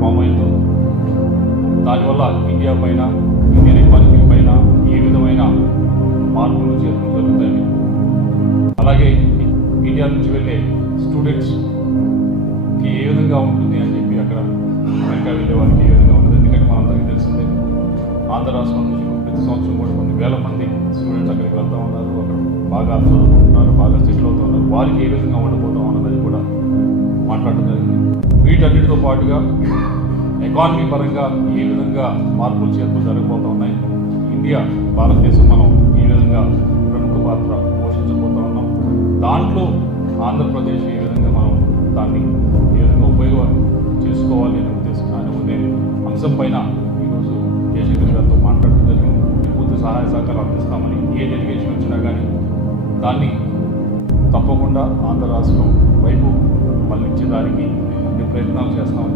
Form అయిందో దానివల్ల India పైన, ఇండియన్ ఎకానమీ పైన ఏ విధమైన మార్పులు చేతులు జరుగుతాయని, అలాగే ఇండియా నుంచి వెళ్ళే స్టూడెంట్స్కి ఏ విధంగా ఉంటుంది అని చెప్పి అక్కడ అమెరికా వెళ్ళే వారికి ఏ విధంగా ఉంటుంది. ఎందుకంటే మనందరికీ తెలిసిందే ఆంధ్ర రాష్ట్రం నుంచి ప్రతి సంవత్సరం కూడా కొన్ని వేల మంది స్టూడెంట్స్ అక్కడికి వెళ్తూ ఉన్నారు, అక్కడ బాగా చదువుకుంటున్నారు, బాగా సెటిల్ అవుతూ ఉన్నారు. వారికి ఏ విధంగా ఉండబోతాం అన్నది కూడా మాట్లాడడం జరిగింది. వీటన్నిటితో పాటుగా ఎకానమీ పరంగా ఏ విధంగా మార్పులు చేర్పులు జరగబోతూ ఉన్నాయి, ఇండియా భారతదేశం మనం ఏ విధంగా ప్రముఖ పాత్ర పోషించబోతూ ఉన్నాం, దాంట్లో ఆంధ్రప్రదేశ్ ఏ విధంగా మనం దాన్ని ఏ విధంగా ఉపయోగం చేసుకోవాలి అనే ఉద్దేశం అనే అంశం పైన ఈరోజు జయశంకర్ గారితో మాట్లాడడం జరిగింది. పూర్తి సహాయ సహకారాలు అందిస్తామని, ఏ డెలిగేషన్ వచ్చినా కానీ దాన్ని తప్పకుండా ఆంధ్ర రాష్ట్రం వైపు మళ్ళించే దానికి ప్రయత్నాలు చేస్తామని